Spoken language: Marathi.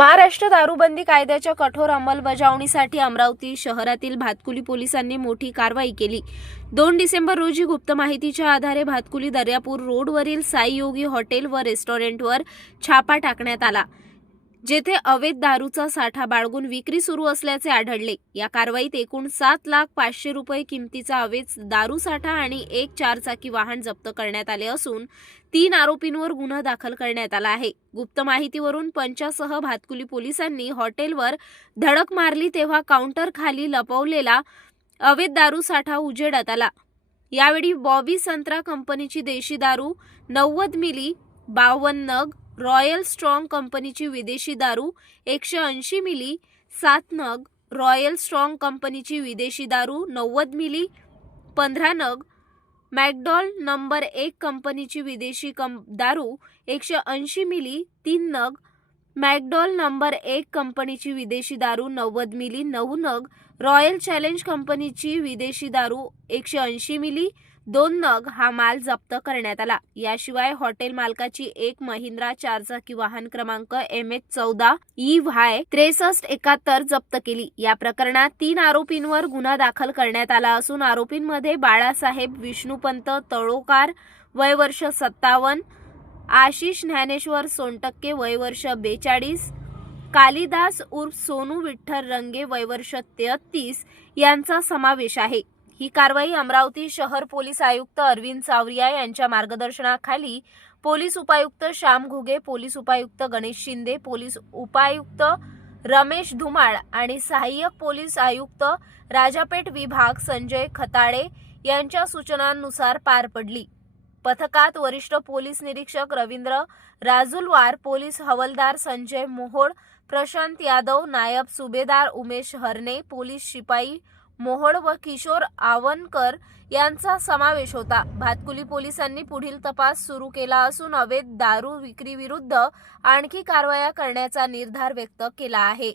महाराष्ट्र दारूबंदी कायद्याच्या कठोर अंमलबजावणीसाठी अमरावती शहरातील भातकुली पोलिसांनी मोठी कारवाई केली. दोन डिसेंबर रोजी गुप्त माहितीच्या आधारे भातकुली दर्यापूर रोडवरील साई योगी हॉटेल व रेस्टॉरंटवर छापा टाकण्यात आला. जेथे अवैध दारूचा साठा बाळगून विक्री सुरू असल्याचे आढळले. या कारवाईत एकूण सात लाख पाचशे रुपये किमतीचा अवैध दारू साठा आणि एक चारचाकी वाहन जप्त करण्यात आले असून तीन आरोपींवर गुन्हा दाखल करण्यात आला आहे. गुप्त माहितीवरून पंचासह भातकुली पोलिसांनी हॉटेलवर धडक मारली तेव्हा काउंटर खाली लपवलेला अवैध दारू साठा उजेडात आला. यावेळी बॉबी संत्रा कंपनीची देशी दारू नव्वद मिली बावन्न नग रॉयल स्ट्रॉंग कंपनीची विदेशी दारू एकशे ऐंशी मिली सात नग रॉयल स्ट्रॉंग कंपनीची विदेशी दारू नव्वद मिली पंधरा नग मॅकडॉल नंबर एक कंपनीची विदेशी कं दारू एकशे ऐंशी मिली तीन नग मॅकडॉल नंबर एक कंपनीची विदेशी दारू नव्वद मिली नऊ नग. रॉयल चॅलेंज कंपनीची विदेशी दारू एकशे ऐंशी मिली दोन नग हा माल जप्त करण्यात आला. याशिवाय हॉटेल मालकाची एक महिंद्रा चारचाकी वाहन क्रमांक एम एच चौदा ई व्हाय त्रेसष्ट एकाहत्तर जप्त केली. या प्रकरणात तीन आरोपींवर गुन्हा दाखल करण्यात आला असून आरोपींमध्ये बाळासाहेब विष्णुपंत तळोकार वय वर्ष सत्तावन्न आशिष ज्ञानेश्वर सोनटक्के वयवर्ष बेचाळीस कालिदास उर्फ सोनू विठ्ठल रंगे वयवर्ष तेहतीस तेहत्तीस यांचा समावेश आहे. ही कारवाई अमरावती शहर पोलीस आयुक्त अरविंद सावरिया यांच्या मार्गदर्शनाखाली पोलीस उपायुक्त श्याम घुगे पोलीस उपायुक्त गणेश शिंदे पोलीस उपायुक्त रमेश धुमाळ आणि सहाय्यक पोलीस आयुक्त राजापेठ विभाग संजय खताळे यांच्या सूचनांनुसार पार पडली. पथकात वरिष्ठ पोलीस निरीक्षक रवींद्र राजुलवार पोलीस हवलदार संजय मोहोळ प्रशांत यादव नायब सुभेदार उमेश हरणे पोलीस शिपाई मोहोळ व किशोर आवनकर यांचा समावेश होता. भातकुली पोलिसांनी पुढील तपास सुरू केला असून अवैध दारू विक्री विरुद्ध आणखी कारवाया करण्याचा निर्धार व्यक्त केला आहे.